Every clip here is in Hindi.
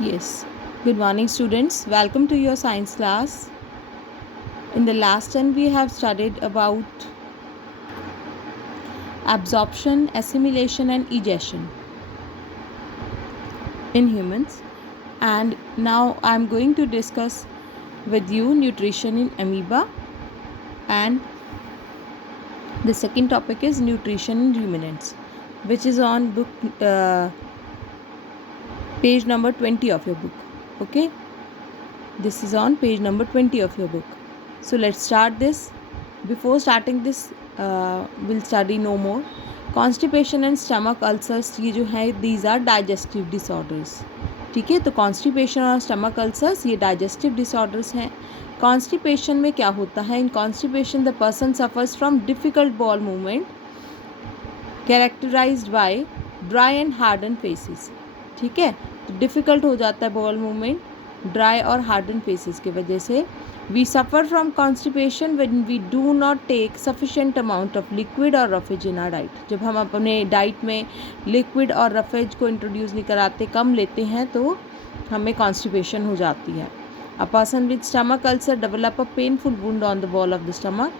Yes. Good morning, students. Welcome to your science class. In the last turn, we have studied about absorption, assimilation, and egestion in humans. And now I'm going to discuss with you nutrition in amoeba. And the second topic is nutrition in ruminants, which is on book page number 20 of your book. Okay. This is on page number 20 of your book. So let's start this. Before starting this, we'll study no more. Constipation and stomach ulcers ये जो है these are digestive disorders. ठीक है, तो कॉन्स्टिपेशन और स्टमक अल्सर्स ये डाइजेस्टिव डिसऑर्डर्स हैं. कॉन्स्टिपेशन में क्या होता है? In constipation the person suffers from difficult bowel movement characterized by dry and harden faeces. ठीक है, तो डिफ़िकल्ट हो जाता है बॉल मूवमेंट ड्राई और हार्डन फेसेस की वजह से. We suffer from constipation when we do not take sufficient amount of liquid और रफेज इन आर डाइट. जब हम अपने डाइट में लिक्विड और रफेज को इंट्रोड्यूस नहीं कराते, कम लेते हैं, तो हमें कॉन्स्टिपेशन हो जाती है. A person with stomach ulcer develop a painful wound on the wall of the stomach.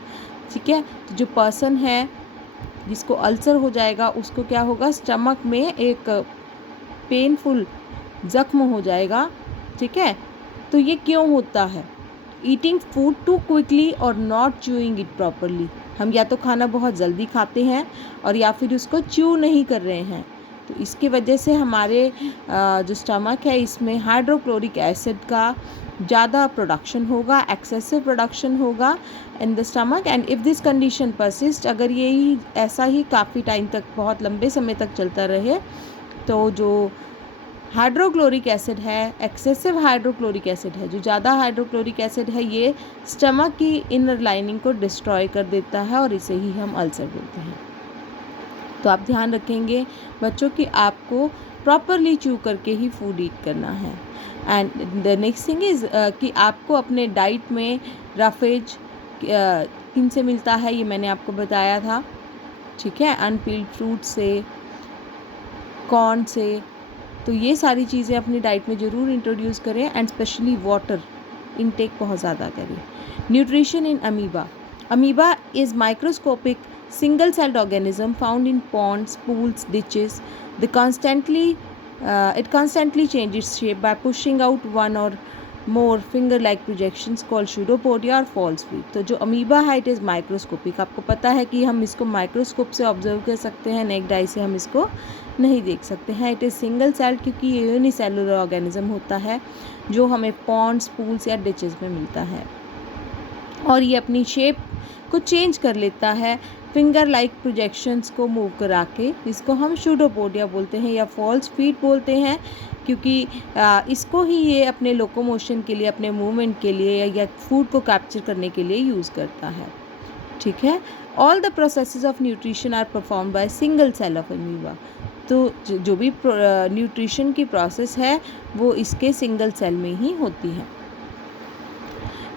ठीक है, तो जो पर्सन है जिसको अल्सर हो जाएगा उसको क्या होगा? स्टमक में एक पेनफुल ज़ख्म हो जाएगा. ठीक है, तो ये क्यों होता है? ईटिंग फूड टू क्विकली और नॉट च्यूइंग इट प्रॉपरली. हम या तो खाना बहुत जल्दी खाते हैं और या फिर उसको च्यू नहीं कर रहे हैं, तो इसकी वजह से हमारे जो स्टमक है इसमें हाइड्रोक्लोरिक एसिड का ज़्यादा प्रोडक्शन होगा, एक्सेसिव प्रोडक्शन होगा in the stomach. And if this condition persist, अगर यही ऐसा ही काफ़ी टाइम तक, बहुत लंबे समय तक चलता रहे, तो जो हाइड्रोक्लोरिक एसिड है, एक्सेसिव हाइड्रोक्लोरिक एसिड है, जो ज़्यादा हाइड्रोक्लोरिक एसिड है, ये स्टमक की इनर लाइनिंग को डिस्ट्रॉय कर देता है और इसे ही हम अल्सर बोलते हैं. तो आप ध्यान रखेंगे बच्चों कि आपको प्रॉपरली च्यू करके ही फूड ईट करना है. And the next thing is कि आपको अपने डाइट में रफेज किन से मिलता है, ये मैंने आपको बताया था. ठीक है, अनपील्ड फ्रूट से, कॉर्न से, तो ये सारी चीज़ें अपनी डाइट में ज़रूर इंट्रोड्यूस करें. एंड स्पेशली वाटर इनटेक बहुत ज़्यादा करें. Nutrition in amoeba. Amoeba is microscopic single celled organism found in ponds, pools, ditches. It constantly changes shape by pushing out one or more finger-like projections called pseudopodia or false feet. तो जो अमीबा है इट इज़ माइक्रोस्कोपिक. आपको पता है कि हम इसको माइक्रोस्कोप से ऑब्जर्व कर सकते हैं, नेक्ड आई से हम इसको नहीं देख सकते हैं. इट इज़ सिंगल सेल्ड क्योंकि ये यूनिसेलुलर ऑर्गेनिज्म होता है जो हमें पॉन्ड्स, पूल्स या डिचेस में मिलता है. और ये अपनी शेप को चेंज कर लेता है फिंगर लाइक प्रोजेक्शंस को मूव करा के. इसको हम शूडोपोडिया बोलते हैं या फॉल्स फीट बोलते हैं, क्योंकि इसको ही ये अपने लोकोमोशन के लिए, अपने मूवमेंट के लिए या फूड को कैप्चर करने के लिए यूज़ करता है. ठीक है, all the processes of nutrition are perform by single cell of amoeba. तो जो भी न्यूट्रिशन की प्रोसेस है वो इसके सिंगल सेल में ही होती है.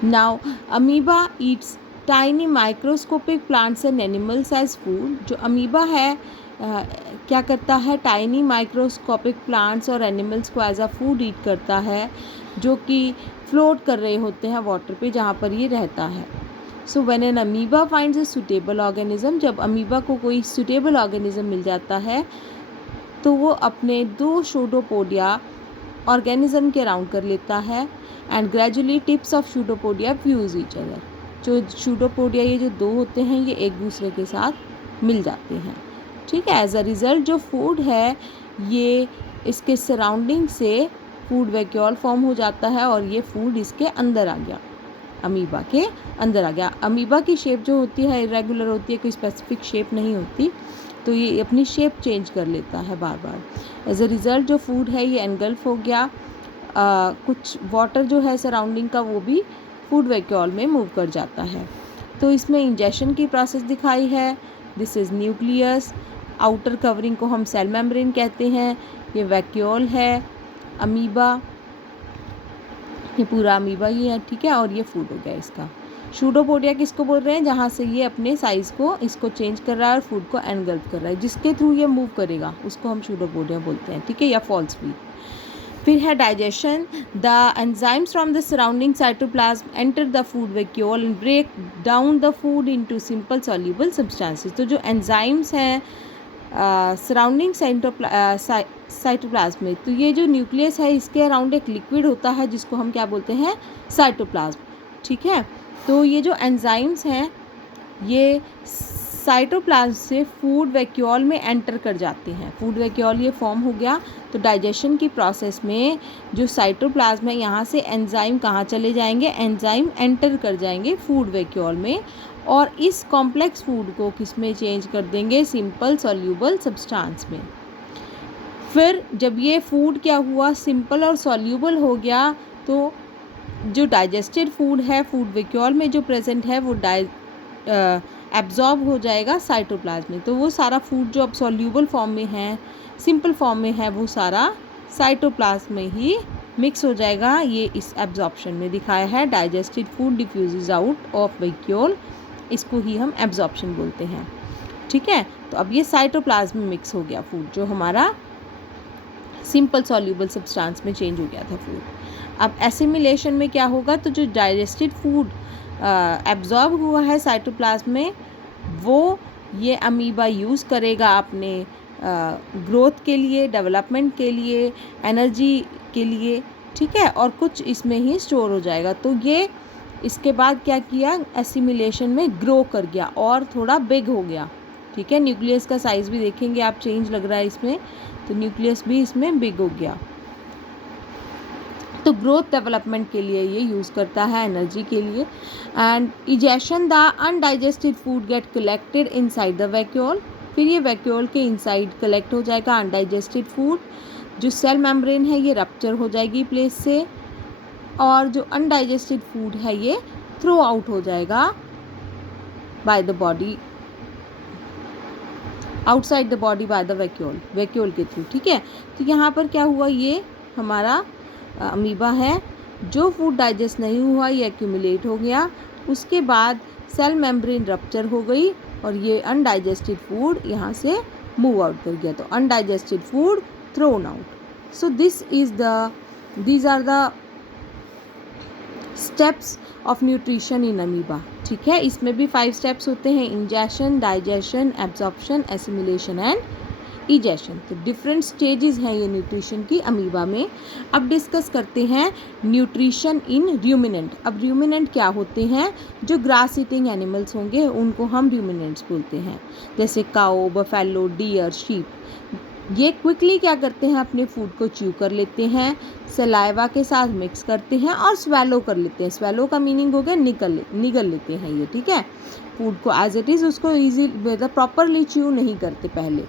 Now amoeba eats tiny microscopic plants and animals as food. जो अमीबा है क्या करता है? टाइनी माइक्रोस्कोपिक प्लांट्स और एनिमल्स को एज अ फूड ईट करता है, जो कि फ्लोट कर रहे होते हैं वाटर पे जहाँ पर ये रहता है. So when an amoeba finds a suitable organism, जब अमीबा को कोई सुटेबल ऑर्गेनिज्म मिल जाता है तो वो अपने 2 शूडोपोडिया ऑर्गेनिज्म के अराउंड कर लेता है. And gradually tips of pseudopodia fuse each other. जो शूडोपोडिया ये जो 2 होते हैं ये एक दूसरे के साथ मिल जाते हैं. ठीक है, एज अ रिज़ल्ट जो फूड है ये इसके सराउंडिंग से फूड वैक्यूल फॉर्म हो जाता है और ये फूड इसके अंदर आ गया, अमीबा के अंदर आ गया. अमीबा की शेप जो होती है इरेगुलर होती है, कोई स्पेसिफिक शेप नहीं होती, तो ये अपनी शेप चेंज कर लेता है बार बार. एज अ रिज़ल्ट जो फूड है ये एनगल्फ हो गया. कुछ वाटर जो है सराउंडिंग का वो भी फूड वैक्यूल में मूव कर जाता है. तो इसमें इंजेक्शन की प्रोसेस दिखाई है. This is nucleus. Outer covering को हम सेल मेम्ब्रेन कहते हैं. ये वैक्यूल है अमीबा, ये पूरा अमीबा ही है. ठीक है, और ये फूड हो गया इसका. शूडोपोडिया किसको बोल रहे हैं? जहाँ से ये अपने साइज़ को इसको चेंज कर रहा है और फूड को एनगल्फ कर रहा है, जिसके थ्रू ये मूव करेगा उसको हम शूडोपोडिया बोलते हैं. ठीक है, या फॉल्स फीट. फिर है digestion, the enzymes from the surrounding cytoplasm enter the food vacuole and break down the food into simple soluble substances. तो जो एंजाइम्स हैं सराउंडिंग साइटोप्लाज्म में, तो ये जो न्यूक्लियस है इसके अराउंड एक लिक्विड होता है जिसको हम क्या बोलते हैं, साइटोप्लाज्म, ठीक है। तो ये जो एंजाइम्स हैं ये साइटोप्लाज्म से फूड वैक्यूल में एंटर कर जाते हैं। फूड वैक्यूल ये फॉर्म हो गया, तो डाइजेशन की प्रोसेस में जो साइटोप्लाज्म है यहाँ से एंजाइम कहाँ चले जाएंगे, एंजाइम एंटर कर जाएंगे फूड वैक्यूल में और इस कॉम्प्लेक्स फूड को किस में चेंज कर देंगे, सिंपल सॉल्यूबल सब्सटेंस में। फिर जब ये फूड क्या हुआ, सिंपल और सॉल्यूबल हो गया, तो जो डाइजेस्टेड फूड है फूड वैक्यूल में जो प्रेजेंट है वो एब्जॉर्ब हो जाएगा साइटोप्लाज्म में। तो वो सारा फूड जो अब सॉल्यूबल फॉर्म में है, सिंपल फॉर्म में है, वो सारा साइटोप्लाज्म में ही मिक्स हो जाएगा। ये इस एब्जॉर्प्शन में दिखाया है, digested food diffuses out of vacuole, इसको ही हम एब्जॉर्प्शन बोलते हैं, ठीक है। तो अब ये साइटोप्लाज्म में मिक्स हो गया फूड, जो हमारा सिंपल सॉल्यूबल सब्सटेंस में चेंज हो गया था फूड। अब एसिमिलेशन में क्या होगा, तो जो डाइजेस्टेड फूड एब्जॉर्ब हुआ है साइटोप्लाज्म में, वो ये अमीबा यूज़ करेगा अपने ग्रोथ के लिए, डेवलपमेंट के लिए, एनर्जी के लिए, ठीक है, और कुछ इसमें ही स्टोर हो जाएगा। तो ये इसके बाद क्या किया, एसिमिलेशन में ग्रो कर गया और थोड़ा बिग हो गया, ठीक है। न्यूक्लियस का साइज़ भी देखेंगे आप, चेंज लग रहा है इसमें, तो न्यूक्लियस भी इसमें बिग हो गया। तो ग्रोथ डेवलपमेंट के लिए ये यूज़ करता है, एनर्जी के लिए। And egestion, the undigested food gate collected inside the vacuole, फिर ये वैक्यूल के इनसाइड कलेक्ट हो जाएगा अनडाइजेस्टेड फूड। जो सेल मेम्ब्रेन है ये रप्चर हो जाएगी प्लेस से, और जो अनडाइजेस्टेड फूड है ये थ्रो आउट हो जाएगा by the body, outside the body by the vacuole के थ्रू, ठीक है। तो यहाँ पर क्या हुआ, ये हमारा अमीबा है, जो फूड डाइजेस्ट नहीं हुआ ये एक्यूमुलेट हो गया, उसके बाद सेल मेम्ब्रेन रप्चर हो गई और ये अनडाइजेस्टेड फूड यहाँ से मूव आउट कर गया। तो undigested food thrown out. So these are the steps of nutrition in amoeba, ठीक है। इसमें भी 5 स्टेप्स होते हैं, ingestion, digestion, absorption, assimilation and egestion. तो डिफरेंट स्टेजेस हैं ये न्यूट्रिशन की अमीबा में। अब डिस्कस करते हैं न्यूट्रिशन इन र्यूमिनेंट। अब र्यूमिनेंट क्या होते हैं, जो ग्रास ईटिंग एनिमल्स होंगे उनको हम र्यूमिनेंट्स बोलते हैं, जैसे काऊ, बफेलो, डियर, शीप। ये क्विकली क्या करते हैं, अपने फूड को च्यू कर लेते हैं, सलाइवा के साथ मिक्स करते हैं और स्वेलो कर लेते हैं। स्वेलो का मीनिंग हो गया निगल लेते हैं ये, ठीक है। फूड को एज इट इज़ उसको ईजी मतलब प्रॉपरली च्यू नहीं करते पहले।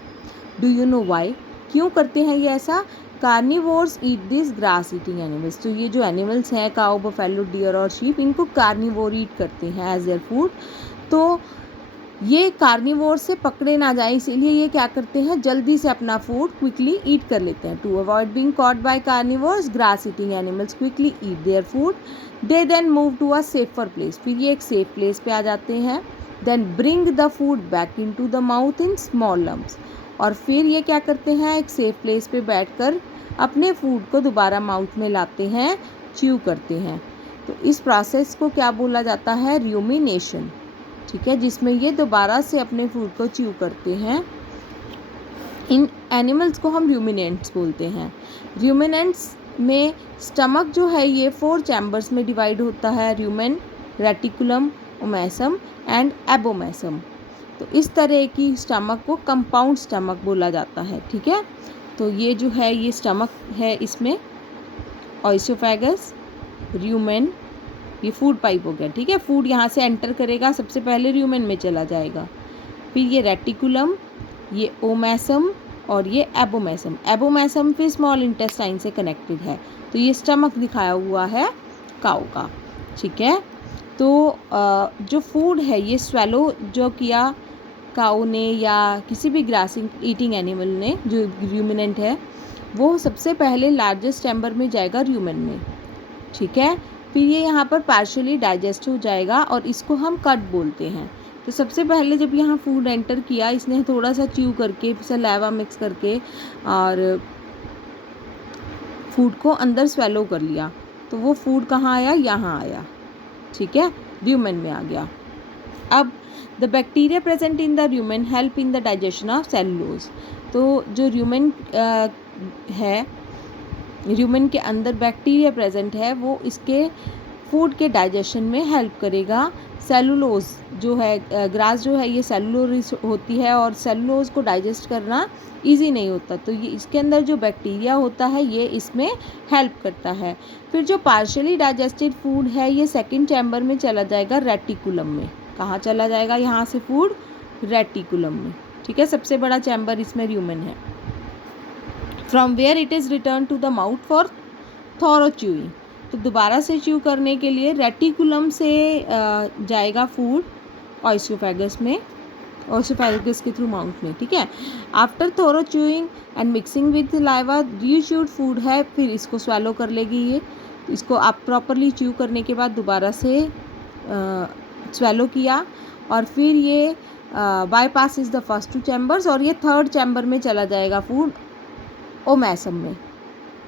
डू यू नो वाई, क्यों करते हैं ये ऐसा? Carnivores eat this grass eating animals. तो ये जो एनिमल्स हैं काऊ, बफेलो, डियर और शीप, इनको कार्निवोर ईट करते हैं एज देयर फूड। तो ये कार्निवोर से पकड़े ना जाए इसीलिए ये क्या करते हैं, जल्दी से अपना फूड क्विकली ईट कर लेते हैं। To avoid being caught by carnivores, grass eating animals quickly eat their food. They then move to a safer place, फिर ये एक सेफ प्लेस पे आ जाते हैं। Then bring the food back into the mouth in small lumps, और फिर ये क्या करते हैं, एक सेफ प्लेस पे बैठकर अपने फूड को दोबारा माउथ में लाते हैं, च्यू करते हैं। तो इस प्रोसेस को क्या बोला जाता है, र्यूमिनेशन, ठीक है, जिसमें ये दोबारा से अपने फूड को च्यू करते हैं। इन एनिमल्स को हम र्यूमिनेंट्स बोलते हैं। र्यूमिनेंट्स में स्टमक जो है ये 4 चैम्बर्स में डिवाइड होता है, rumen, reticulum, omasum and abomasum. तो इस तरह की स्टमक को कंपाउंड स्टमक बोला जाता है, ठीक है। तो ये जो है ये स्टमक है, इसमें ऑइसोफेगस, र्यूमेन, ये फूड पाइप हो गया, ठीक है। फूड यहाँ से एंटर करेगा, सबसे पहले र्यूमेन में चला जाएगा, फिर ये रेटिकुलम, ये ओमेसम और ये एबोमेसम। एबोमेसम फिर स्मॉल इंटेस्टाइन से कनेक्टेड है। तो ये स्टमक दिखाया हुआ है काऊ का, ठीक है। तो जो फूड है ये स्वेलो जो किया काऊ ने या किसी भी ग्रास ईटिंग एनिमल ने, जो र्यूमिनेंट है, वो सबसे पहले लार्जेस्ट चैम्बर में जाएगा र्यूमेन में, ठीक है। फिर ये यहाँ पर पार्शियली डाइजेस्ट हो जाएगा और इसको हम कट बोलते हैं। तो सबसे पहले जब यहाँ फूड एंटर किया, इसने थोड़ा सा च्यू करके, सलाइवा मिक्स करके और फूड को अंदर स्वेलो कर लिया, तो वो फूड कहाँ आया, यहाँ आया, ठीक है, ल्यूमेन में आ गया। अब the bacteria present in the lumen help in the digestion of cellulose. तो जो ल्यूमेन है, ल्यूमेन के अंदर बैक्टीरिया प्रेजेंट है, वो इसके फूड के डाइजेशन में हेल्प करेगा। सेलुलोज जो है, ग्रास जो है, ये सेलुलोज होती है और सेलुलोज को डाइजेस्ट करना इजी नहीं होता, तो ये इसके अंदर जो बैक्टीरिया होता है ये इसमें हेल्प करता है। फिर जो पार्शियली डाइजेस्टेड फूड है ये सेकंड चैम्बर में चला जाएगा, रेटिकुलम में। कहाँ चला जाएगा यहाँ से फूड, रेटिकुलम में, ठीक है, सबसे बड़ा चैम्बर इसमें ल्यूमेन है। From where it is return to the mouth for thorough chewing. तो दोबारा से च्यू करने के लिए रेटिकुलम से जाएगा फूड ऑइसोफेगस में, ऑइसोफेगस के थ्रू माउथ में, ठीक है। After thorough chewing and mixing with saliva, rechewed food है, फिर इसको स्वेलो कर लेगी ये। इसको आप प्रॉपरली च्यू करने के बाद दोबारा से स्वेलो किया और फिर ये बाईपासिस द फर्स्ट टू चैम्बर्स और ये थर्ड चैम्बर में चला जाएगा फूड, ओमैसम में,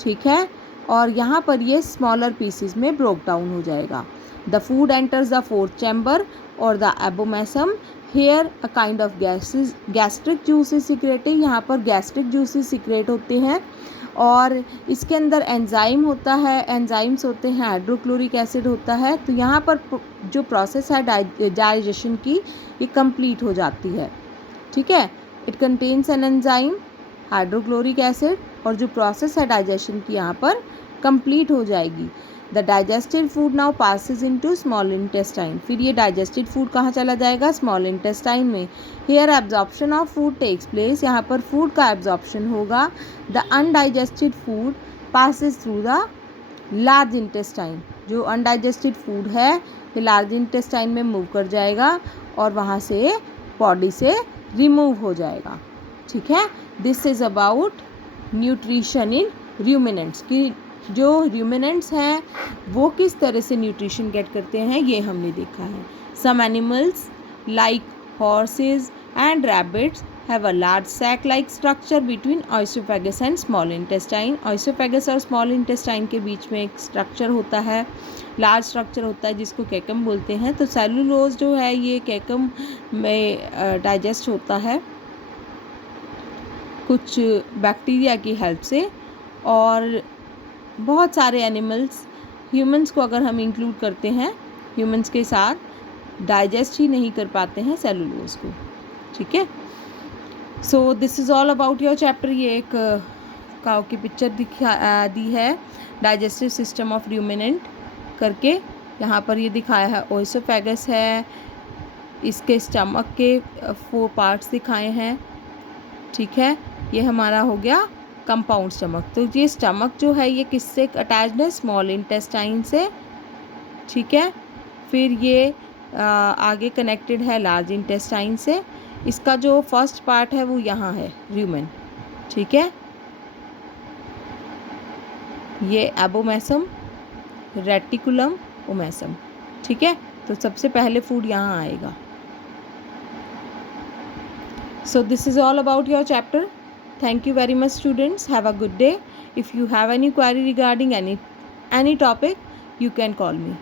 ठीक है। और यहाँ पर ये स्मॉलर पीसेस में ब्रोक डाउन हो जाएगा। The food enters the fourth chamber और the abomasum. Here a kind of gastric juices secreting, यहाँ पर गैस्ट्रिक जूसेस सिक्रेट होते हैं और इसके अंदर एंजाइम होता है, एंजाइम्स होते हैं, हाइड्रोक्लोरिक एसिड होता है। तो यहाँ पर जो प्रोसेस है डाइजेशन की ये कंप्लीट हो जाती है, ठीक है। It contains an enzyme, hydrochloric acid, और जो प्रोसेस है डाइजेशन की यहाँ पर कंप्लीट हो जाएगी। The digested food now passes into small intestine. फिर ये डाइजेस्टेड फूड कहाँ चला जाएगा, स्मॉल इंटेस्टाइन में। Here absorption of food takes place, यहाँ पर फूड का एब्जॉर्प्शन होगा। The undigested food passes through the large intestine. जो अनडाइजेस्टेड फूड है ये लार्ज इंटेस्टाइन में मूव कर जाएगा और वहाँ से बॉडी से रिमूव हो जाएगा, ठीक है। This is about nutrition in ruminants, कि जो रूमिनेंट्स हैं वो किस तरह से न्यूट्रिशन गेट करते हैं ये हमने देखा है। Some animals like horses and rabbits have a large sac like structure between oesophagus and small intestine. Oesophagus और स्मॉल इंटेस्टाइन के बीच में एक स्ट्रक्चर होता है, लार्ज स्ट्रक्चर होता है जिसको कैकम बोलते हैं। तो सेलुलोज जो है ये कैकम में डाइजेस्ट होता है कुछ बैक्टीरिया की हेल्प से, और बहुत सारे एनिमल्स, ह्यूमंस को अगर हम इंक्लूड करते हैं, ह्यूमंस के साथ डाइजेस्ट ही नहीं कर पाते हैं सेलुलोज को, ठीक है। So this is all about your chapter. ये एक काऊ की पिक्चर दी है डाइजेस्टिव सिस्टम ऑफ रूमिनेंट करके। यहाँ पर ये दिखाया है ओइसोफेगस है, इसके स्टमक के 4 पार्ट्स दिखाए हैं, ठीक है। ये हमारा हो गया कंपाउंड स्टमक। तो ये स्टमक जो है ये किससे अटैच्ड है, स्मॉल इंटेस्टाइन से, ठीक है। फिर ये आगे कनेक्टेड है लार्ज इंटेस्टाइन से। इसका जो फर्स्ट पार्ट है वो यहाँ है रूमेन, ठीक है। ये एबोमैसम, रेटिकुलम, ओमैसम, ठीक है। तो सबसे पहले फूड यहाँ आएगा। So this is all about your chapter. Thank you very much students. Have a good day. If you have any query regarding any topic, you can call me.